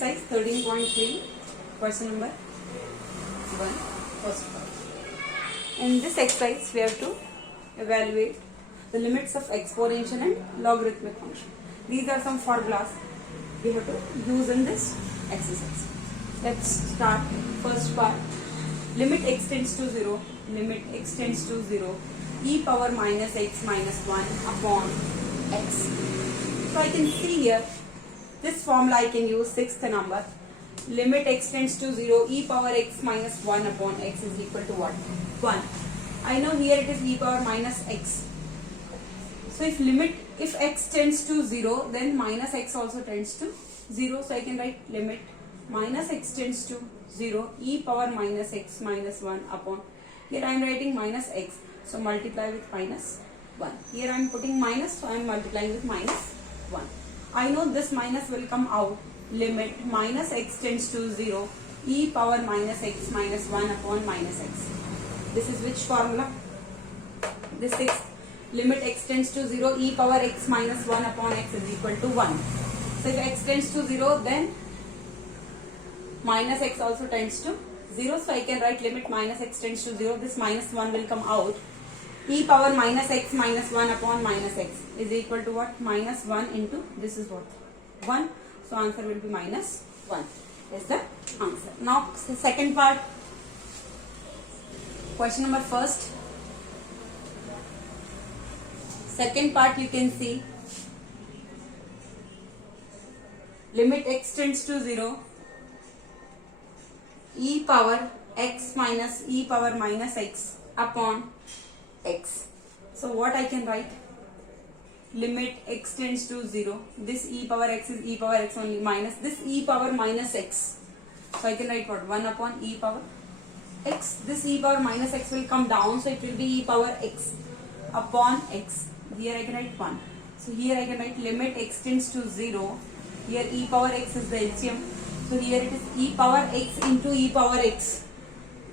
exercise 13.3, question number 1, first part. In this exercise, we have to evaluate the limits of exponential and logarithmic function. These are some formulas we have to use in this exercise. Let's start. First part. Limit x tends to 0. Limit x tends to 0. E power minus x minus 1 upon x. So I can see here, this formula I can use, sixth number. Limit x tends to 0, e power x minus 1 upon x is equal to what? 1. I know here it is e power minus x. So if x tends to 0, then minus x also tends to 0. So I can write limit minus x tends to 0, e power minus x minus 1 upon. Here I am writing minus x. So multiply with minus 1. Here I am putting minus, so I am multiplying with minus 1. I know this minus will come out. Limit minus x tends to 0, e power minus x minus 1 upon minus x. This is which formula? This is limit x tends to 0, e power x minus 1 upon x is equal to 1. So if x tends to 0, then minus x also tends to 0. So I can write limit minus x tends to 0. This minus 1 will come out. E power minus x minus 1 upon minus x is equal to what? Minus 1 into, this is what? 1. So answer will be minus 1 is the answer. Now the second part. Question number first. Second part you can see. Limit x tends to 0. E power x minus e power minus x upon x. So what I can write? Limit x tends to 0. This e power x is e power x only, minus this e power minus x. So I can write what? 1 upon e power x. This e power minus x will come down, so it will be e power x upon x. Here I can write 1. So here I can write limit x tends to 0. Here e power x is the LCM. So here it is e power x into e power x.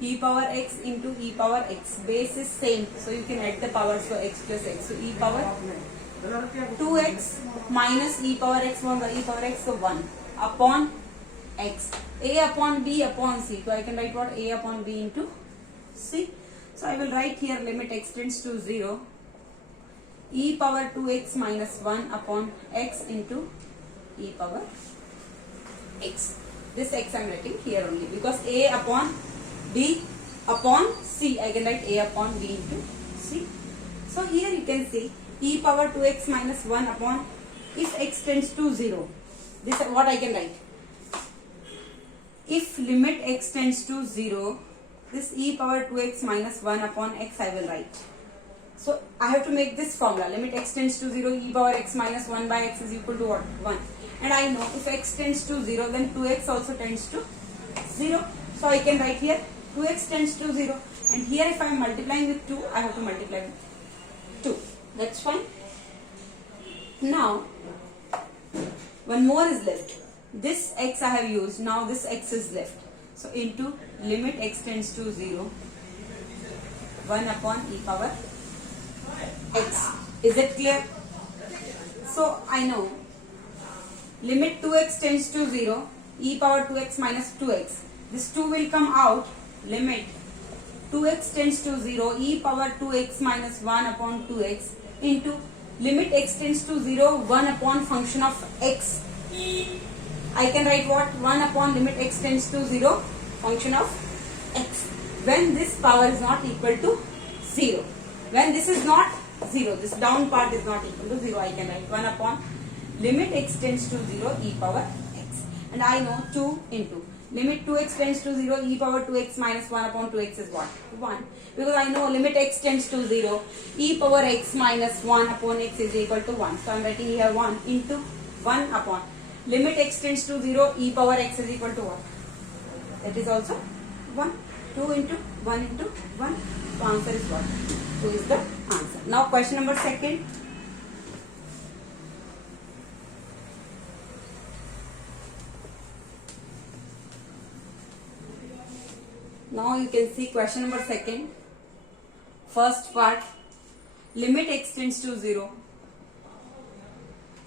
E power x into e power x. Base is same. So you can add the powers, so x plus x. So e power 2x minus e power x 1 by e power x, so 1 upon x. A upon b upon c. So I can write what? A upon b into c. So I will write here limit x tends to 0. E power 2x minus 1 upon x into e power x. This x I am writing here only because a upon b upon c. I can write a upon b into c. So here you can see e power 2x minus 1 upon, if x tends to 0. This is what I can write. If limit x tends to 0, this e power 2x minus 1 upon x I will write. So I have to make this formula. Limit x tends to 0, e power x minus 1 by x is equal to what? 1. And I know if x tends to 0, then 2x also tends to 0. So I can write here 2x tends to 0. And here if I am multiplying with 2, I have to multiply with 2. That's fine. Now, one more is left. This x I have used. Now this x is left. So into limit x tends to 0, 1 upon e power x. Is it clear? So I know limit 2x tends to 0, e power 2x minus 2x. This 2 will come out. Limit 2x tends to 0, e power 2x minus 1 upon 2x into limit x tends to 0, 1 upon function of x. I can write what? 1 upon limit x tends to 0, function of x. When this power is not equal to 0. When this is not 0, this down part is not equal to 0, I can write 1 upon limit x tends to 0, e power x. And I know 2 into limit 2x tends to 0, e power 2x minus 1 upon 2x is what? 1. Because I know limit x tends to 0, e power x minus 1 upon x is equal to 1. So I am writing here 1 into 1 upon limit x tends to 0, e power x is equal to what? That is also 1. 2 into 1 into 1. So answer is what? 2 is the answer. Now question number second. Now you can see question number second. First part, limit x tends to 0.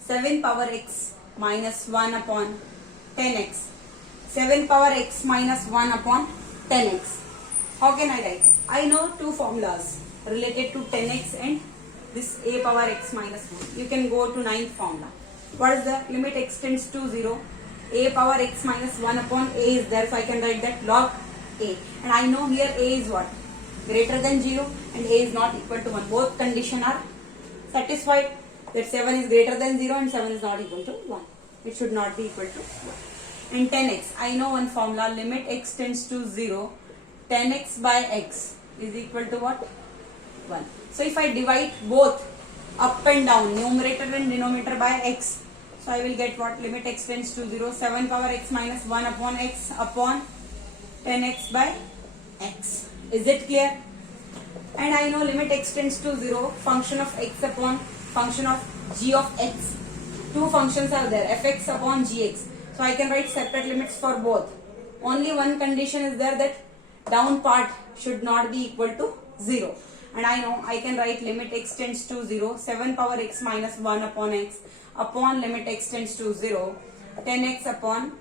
7 power x minus 1 upon 10x. 7 power x minus 1 upon 10x. How can I write? I know two formulas related to 10x and this a power x minus 1. You can go to ninth formula. What is the limit x tends to 0? A power x minus 1 upon a is there, so I can write that log a. And I know here a is what? Greater than 0 and a is not equal to 1. Both conditions are satisfied. That 7 is greater than 0 and 7 is not equal to 1. It should not be equal to 1. And 10x, I know one formula, limit x tends to 0, 10x by x is equal to what? 1. So if I divide both up and down, numerator and denominator by x, so I will get what? Limit x tends to 0, 7 power x minus 1 upon x upon 10x by x. Is it clear? And I know limit x tends to 0, function of x upon function of g of x. Two functions are there, fx upon gx. So I can write separate limits for both. Only one condition is there, that down part should not be equal to 0. And I know I can write limit x tends to 0, 7 power x minus 1 upon x upon limit x tends to 0, 10x upon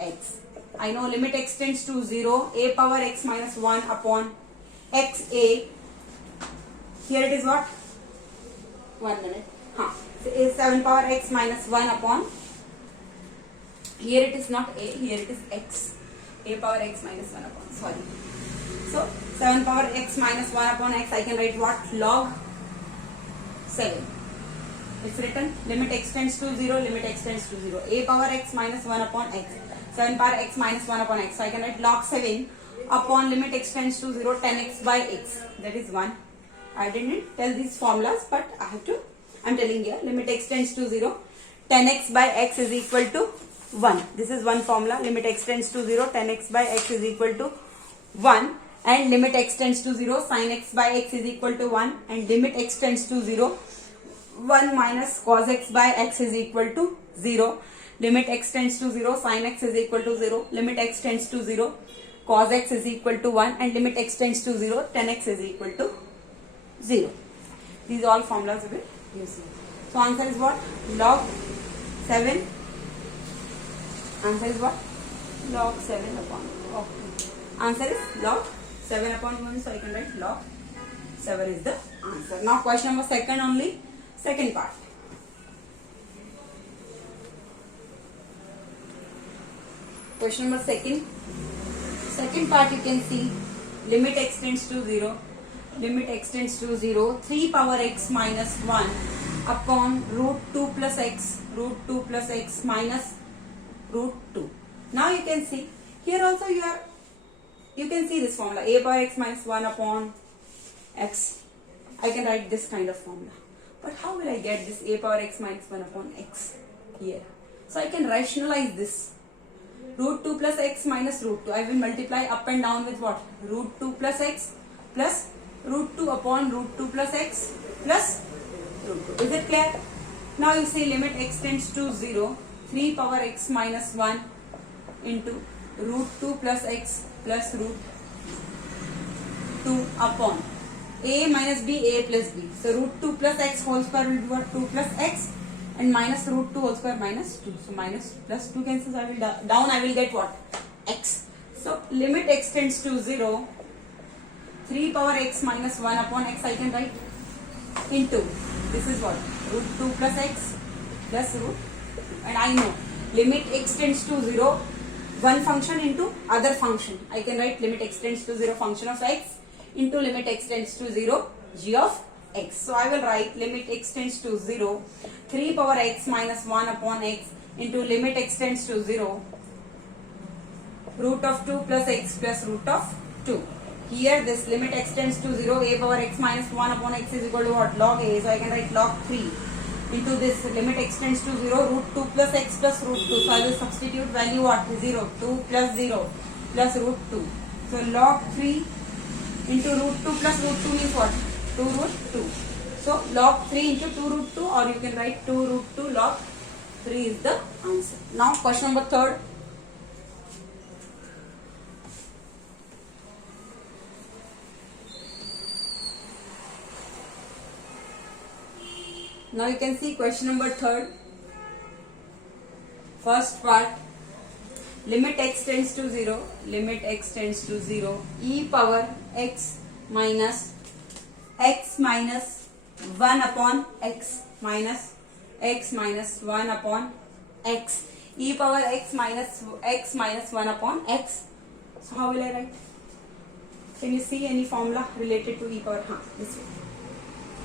x. I know limit x tends to 0, a power x minus 1 upon x a. Here it is what? 1 minute. So is 7 power x minus 1 upon, here it is not a, here it is x. A power x minus 1 upon, sorry. So 7 power x minus 1 upon x, I can write what? Log 7. It's written limit x tends to 0, limit x tends to 0. A power x minus 1 upon x. 7 power x minus 1 upon x. So I can write log 7 upon limit x tends to 0, 10x by x. That is 1. I didn't tell these formulas, but I'm telling here, limit x tends to 0, 10x by x is equal to 1. This is one formula, limit x tends to 0, 10x by x is equal to 1, and limit x tends to 0, sin x by x is equal to 1, and limit x tends to 0, 1 minus cos x by x is equal to 0, limit x tends to 0, sin x is equal to 0, limit x tends to 0, cos x is equal to 1, and limit x tends to 0, 10x is equal to 0. These all formulas will be used. So answer is what? Log 7. Answer is what? Log 7 upon. Okay. Answer is log 7 upon 1. So I can write log 7 is the answer. Now question number second only. Second part. Question number second. Second part you can see limit x tends to 0. Limit x tends to 0. 3 power x minus 1 upon root 2 plus x. Root 2 plus x minus root 2. Now you can see here also you can see this formula, a power x minus 1 upon x. I can write this kind of formula. But how will I get this a power x minus 1 upon x here? So I can rationalize this. Root 2 plus x minus root 2. I will multiply up and down with what? Root 2 plus x plus root 2 upon root 2 plus x plus root 2. Is it clear? Now you see limit x tends to 0. 3 power x minus 1 into root 2 plus x plus root 2 upon a minus b, a plus b. So root 2 plus x whole square will be what? 2 plus x, and minus root 2 whole square minus 2. So minus plus 2 cancels. I will down I will get what? X. So limit x tends to 0. 3 power x minus 1 upon x I can write into, this is what? Root 2 plus x plus root 2. And I know limit x tends to 0, one function into other function. I can write limit x tends to 0 function of x into limit x tends to 0 g of x. So I will write limit x tends to 0, 3 power x minus 1 upon x into limit x tends to 0, root of 2 plus x plus root of 2. Here this limit x tends to 0, a power x minus 1 upon x is equal to what? Log a. So I can write log 3 into this limit x tends to 0, root 2 plus x plus root 2. So I will substitute value what? 0. 2 plus 0 plus root 2. So log 3 into root 2 plus root 2 means what? 2 root 2. So log 3 into 2 root 2, or you can write 2 root 2 log 3 is the answer. Now question number third. Now you can see question number third. First part, limit x tends to 0, limit x tends to 0, e power x minus 1 upon x minus 1 upon x, e power x minus 1 upon x. So how will I write? Can you see any formula related to e power? This way.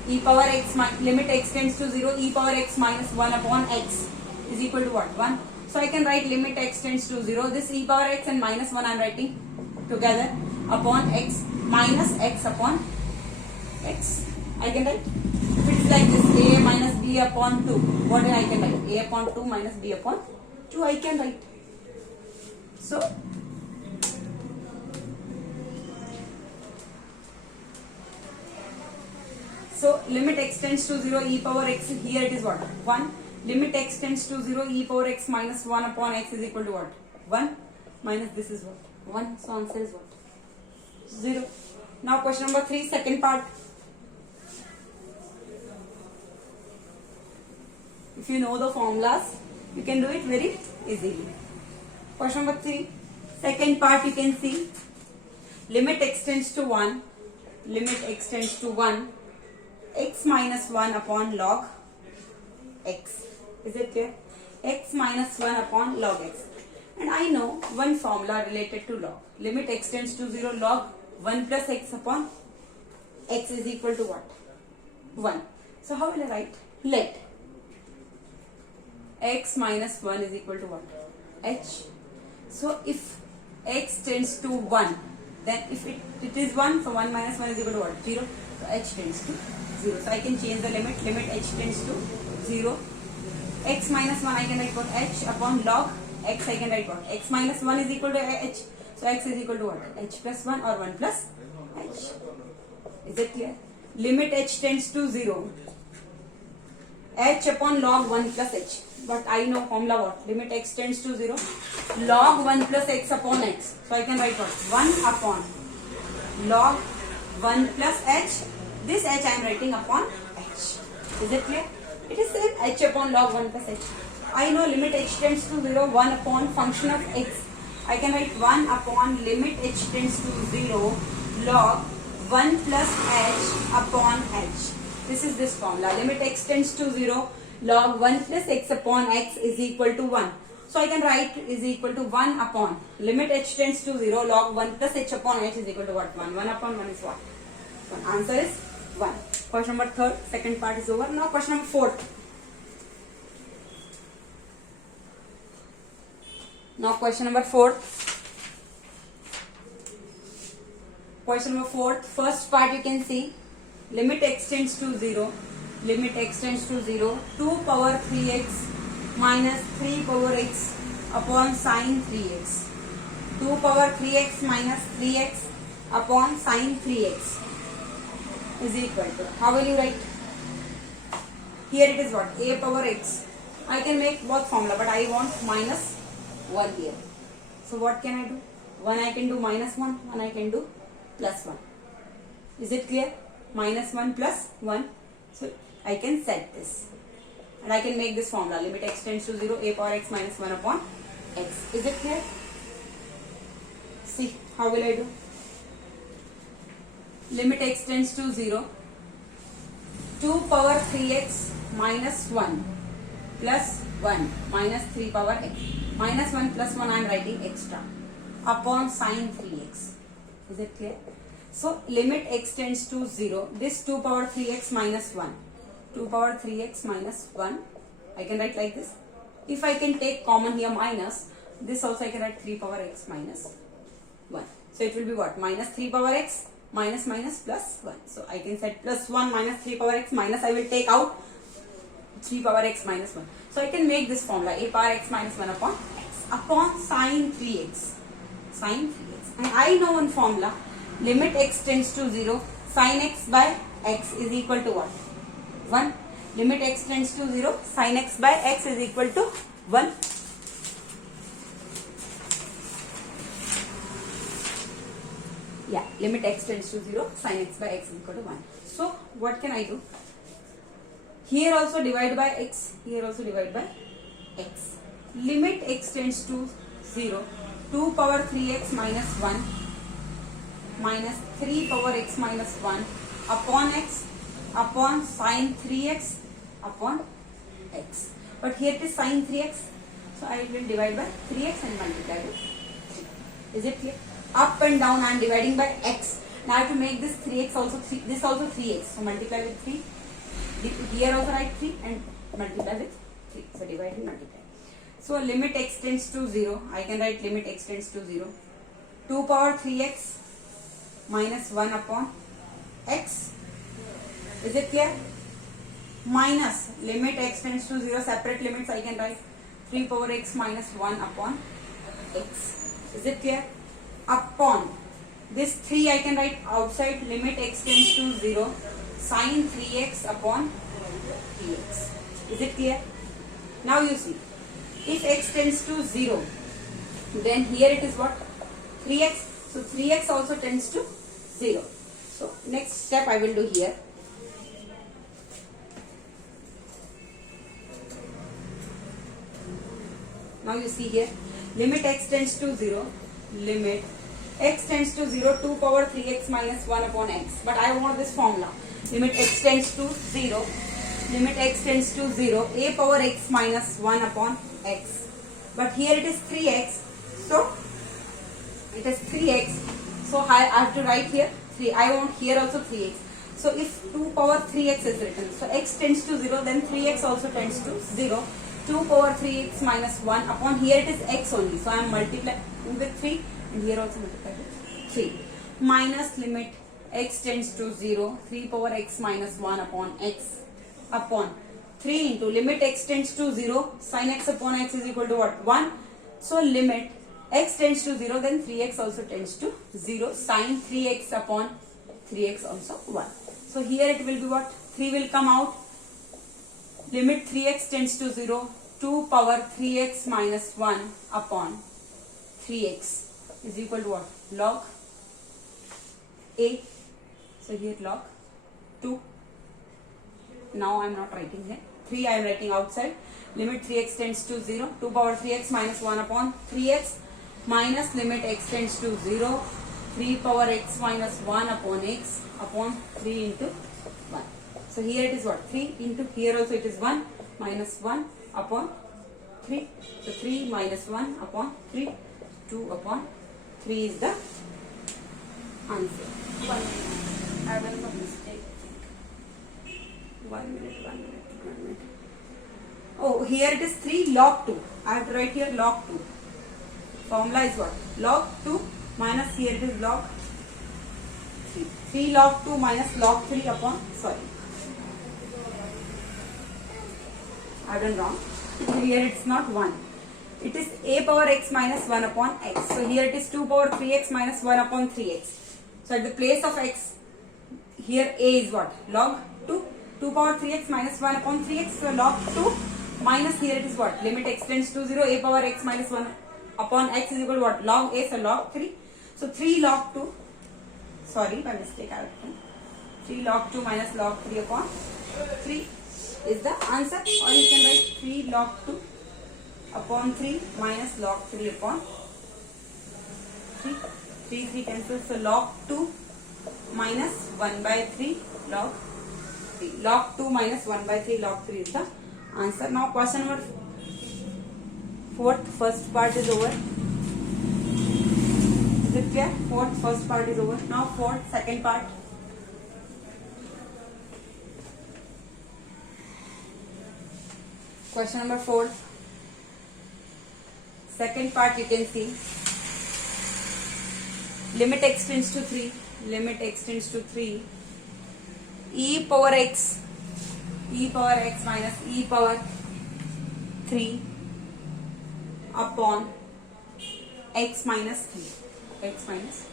E power x limit x tends to 0, e power x minus 1 upon x is equal to what? 1. So I can write limit x tends to 0. This e power x and minus 1 I am writing together upon x minus x upon x. I can write, if it is like this, a minus b upon 2, what I can write? A upon 2 minus b upon 2 I can write. So limit x tends to 0, e power x, here it is what? 1. Limit x tends to 0, e power x minus 1 upon x is equal to what? 1 minus this is what? 1. So answer is what? 0. Now question number 3, second part. If you know the formulas, you can do it very easily. Question number 3, second part, you can see limit x tends to 1, limit x tends to 1, x minus 1 upon log x. Is it clear? X minus 1 upon log x. And I know one formula related to log. Limit x tends to 0, log 1 plus x upon x is equal to what? 1. So how will I write? Let x minus 1 is equal to what? H. So if x tends to 1, then if it is 1, so 1 minus 1 is equal to what? 0. So h tends to 0. So I can change the limit h tends to 0. X minus 1 I can write what? H upon log x I can write what? X minus 1 is equal to h. So x is equal to what? H plus 1 or 1 plus h. Is it clear? Limit h tends to 0. H upon log 1 plus h. But I know formula what? Limit x tends to 0. Log 1 plus x upon x. So I can write what? 1 upon log 1 plus h. This h I am writing upon h. Is it clear? It is same h upon log 1 plus h. I know limit h tends to 0, 1 upon function of x. I can write 1 upon limit h tends to 0, log 1 plus h upon h. This is this formula. Limit x tends to 0, log 1 plus x upon x is equal to 1. So I can write is equal to 1 upon limit h tends to 0, log 1 plus h upon h is equal to what? 1. 1 upon 1 is what? 1. Answer is 1. Question number 3, second part is over. Now question number 4. Now question number 4. Question number 4, first part you can see limit x tends to 0, limit x tends to 0, 2 power 3x minus 3 power x upon sine 3x. 2 power 3x minus 3x upon sine 3x is equal to, how will you write? Here it is what? A power x. I can make both formula, but I want minus 1 here. So what can I do? 1 I can do minus 1, 1 I can do plus 1. Is it clear? Minus 1 plus 1. So I can set this. And I can make this formula. Limit x tends to 0, a power x minus 1 upon x. Is it clear? See, how will I do? Limit x tends to 0, 2 power 3x minus 1 plus 1 minus 3 power x. Minus 1 plus 1 I am writing extra upon sine 3x. Is it clear? So limit x tends to 0. This 2 power 3x minus 1. 2 power 3x minus 1. I can write like this. If I can take common here minus, this also I can write 3 power x minus 1. So it will be what? Minus 3 power x minus minus plus 1. So I can set plus 1 minus 3 power x minus, I will take out 3 power x minus 1. So I can make this formula a power x minus 1 upon x upon sine 3x. Sine 3x. And I know one formula. Limit x tends to 0, sine x by x is equal to what? 1. Limit x tends to 0, sine x by x is equal to 1. Yeah, limit x tends to 0, sine x by x is equal to 1. So what can I do? Here also divide by x, here also divide by x. Limit x tends to 0. 2 power 3x minus 1 minus 3 power x minus 1 upon x upon sine 3x upon x. But here it is sine 3x. So I will divide by 3x and multiply with 3. Is it clear? Up and down I am dividing by x. Now I have to make this 3x also 3, this also 3x. So multiply with 3. Here also write 3 and multiply with 3. So divide and multiply. So limit x tends to 0. I can write limit x tends to 0. 2 power 3x minus 1 upon x. Is it clear? Minus limit x tends to 0. Separate limits I can write 3 power x minus 1 upon x. Is it clear? Upon this 3 I can write outside. Limit x tends to 0. Sine 3x upon 3x. Is it clear? Now you see. If x tends to 0, then here it is what? 3x. So 3x also tends to 0. So next step I will do here. Now you see here. Limit x tends to 0. Limit x tends to 0. 2 power 3x minus 1 upon x. But I want this formula. Limit x tends to 0. Limit x tends to 0. A power x minus 1 upon x. But here it is 3x. So it is 3x. So I have to write here 3. I want here also 3x. So if 2 power 3x is written, so x tends to 0, then 3x also tends to 0. 2 power 3x minus 1 upon, here it is x only. So I am multiplying with 3 and here also multiply with 3. Minus limit x tends to 0. 3 power x minus 1 upon x upon 3 into limit x tends to 0. Sin x upon x is equal to what? 1. So limit x tends to 0, then 3x also tends to 0. Sin 3x upon 3x also 1. So here it will be what? 3 will come out. Limit 3x tends to 0. 2 power 3x minus 1 upon 3x is equal to what? Log a. So here log 2. Now I am not writing here. 3 I am writing outside. Limit 3x tends to 0. 2 power 3x minus 1 upon 3x minus limit x tends to 0. 3 power x minus 1 upon x upon 3 into 1. So here it is what? 3 into, here also it is 1 minus 1 upon 3. So 3 minus 1 upon 3. 2 upon 3 is the answer. 1 minute. I have done a mistake. 1 minute, 1 minute, 1 minute. Oh, here it is 3 log 2. I have to write here log 2. Formula is what? Log 2 minus, here it is log 3. 3 log 2 minus log 3 upon, sorry. I have done wrong. Here it's not 1. It is a power x minus 1 upon x. So here it is 2 power 3x minus 1 upon 3x. So at the place of x, here a is what? Log 2. 2 power 3x minus 1 upon 3x. So log 2 minus, here it is what? Limit x tends to 0. A power x minus 1 upon x is equal to what? Log a. So log 3. So 3 log 2. Sorry, by mistake I have written. 3 log 2 minus log 3 upon 3 is the answer. Or you can write 3 log 2 upon 3 minus log 3 upon 3. 3 cancels. So log 2 minus 1 by 3 log 3. Log 2 minus 1 by 3 log 3 is the answer. Now question number 4th, first part is over. Is it clear? 4th, first part is over. Now 4th, second part. Question number 4. Second part you can see. Limit x tends to 3. Limit x tends to 3. E power x minus e power 3 upon x minus 3. X minus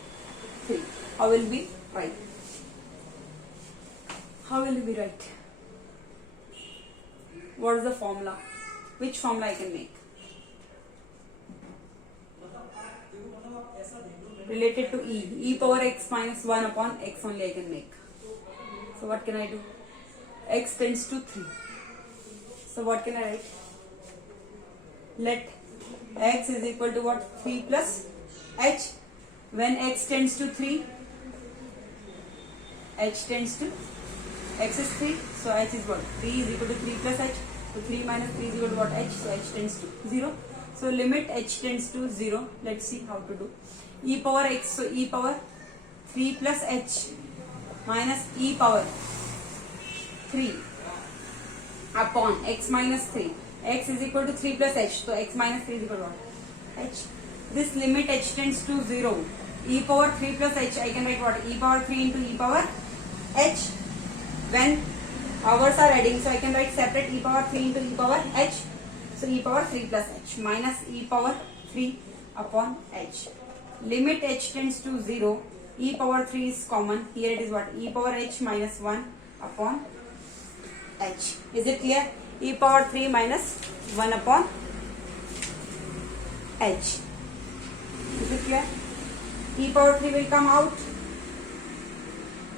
3. How will we write? How will we write? What is the formula? Which formula I can make? Related to e. E power x minus 1 upon x only I can make. So what can I do? X tends to 3. So what can I write? Let x is equal to what? 3 plus h. When x tends to 3, h tends to, x is 3, so h is what? 3 is equal to 3 plus h. So 3 minus 3 is equal to what? H. So h tends to 0. So limit h tends to 0. Let's see how to do. E power x, so e power 3 plus h minus e power 3 upon x minus 3. X is equal to 3 plus h. So x minus 3 is equal to what? H. This limit h tends to 0. E power 3 plus h, I can write what? E power 3 into e power h. When powers are adding, so I can write separate e power 3 into e power h. So e power 3 plus h minus e power 3 upon h. Limit h tends to 0. E power 3 is common. Here it is what? E power h minus 1 upon h. Is it clear? E power 3 minus 1 upon h. Is it clear? E power 3 will come out.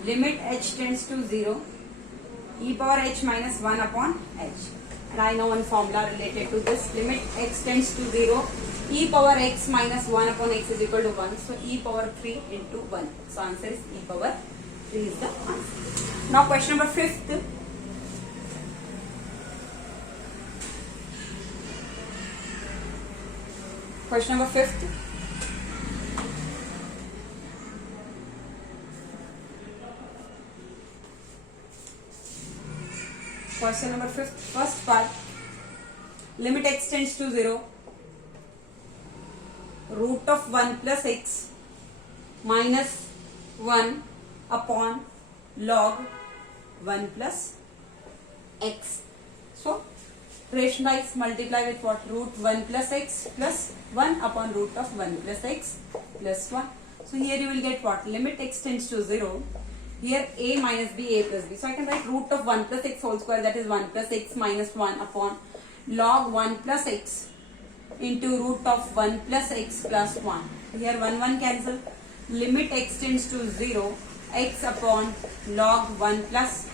Limit h tends to 0. E power h minus 1 upon h. And I know one formula related to this. Limit x tends to 0. E power x minus 1 upon x is equal to 1. So e power 3 into 1. So answer is e power 3 is the answer. Now question number 5th. Question number 5th. Question number 5th. First part. Limit x tends to 0. Root of 1 plus x minus 1 upon log 1 plus x. So rationalize, multiply with what? Root 1 plus x plus 1 upon root of 1 plus x plus 1. So here you will get what? Limit x tends to 0. Here a minus b, a plus b. So I can write root of 1 plus x whole square, that is 1 plus x minus 1 upon log 1 plus x into root of 1 plus x plus 1. Here 1 cancel. Limit x tends to 0. X upon log 1 plus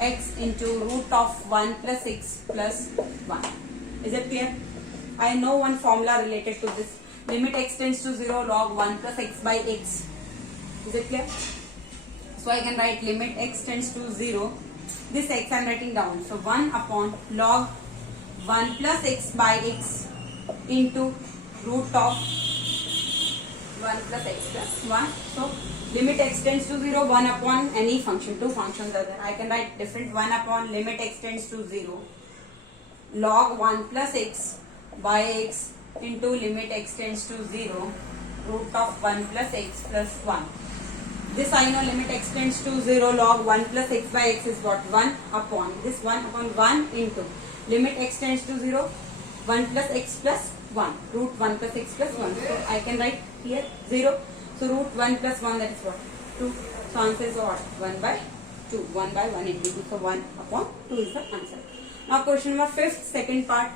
x into root of 1 plus x plus 1. Is it clear? I know one formula related to this. Limit x tends to 0, log 1 plus x by x. Is it clear? So I can write limit x tends to 0. This x I am writing down. So 1 upon log 1 plus x by x into root of 1 plus x plus 1. So limit x tends to 0, 1 upon any function. Two functions are there. I can write different. 1 upon limit x tends to 0. Log 1 plus x by x into limit x tends to 0. Root of 1 plus x plus 1. This I know limit x tends to 0. Log 1 plus x by x is what? 1 upon. This 1 upon 1 into limit x tends to 0. 1 plus x plus 1. Root 1 plus x plus 1. So I can write here 0. So root 1 plus 1, that is what? 2. So answer is what? 1 by 2. 1 by 1 into 2. So 1 upon 2 is the answer. Now question number 5th, second part.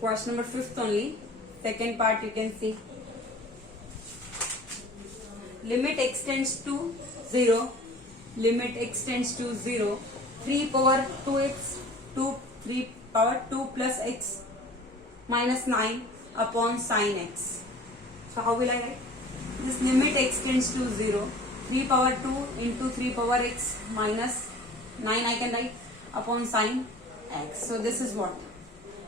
Question number 5th only. Second part you can see. Limit x tends to 0. Limit x tends to 0. 3 power 2x, 3 power 2 plus x minus 9 upon sin x. So how will I write? This limit x tends to 0. 3 power 2 into 3 power x minus 9 I can write upon sin x. So this is what?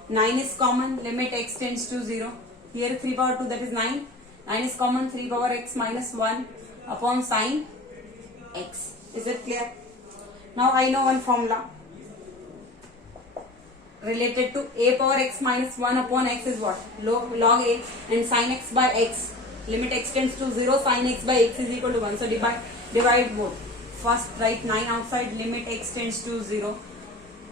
9 is common. Limit x tends to 0. Here 3 power 2, that is 9. 9 is common. 3 power x minus 1 upon sin x. Is it clear? Now I know one formula related to a power x minus 1 upon x is what? Log a and sin x by x. Limit x tends to 0, sin x by x is equal to 1. So divide both. First write 9 outside. Limit x tends to 0.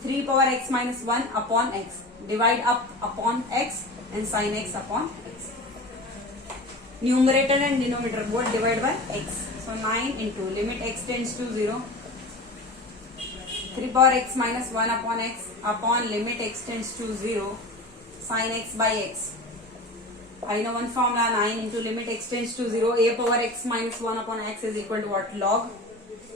3 power x minus 1 upon x. Divide up upon x and sin x upon x. Numerator and denominator both divide by x. So 9 into limit x tends to 0. 3 power x minus 1 upon x upon limit x tends to 0. Sin x by x. I know one formula. 9 into limit x tends to 0. A power x minus 1 upon x is equal to what? Log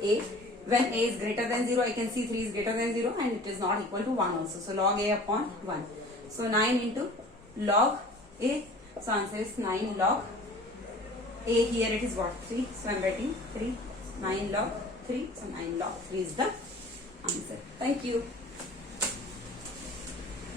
a. When a is greater than 0, I can see 3 is greater than 0 and it is not equal to 1 also. So log a upon 1. So 9 into log a. So answer is 9 log a. Here it is what? 3. So I am writing 3. 9 log 3. So 9 log 3 is the answer. Thank you.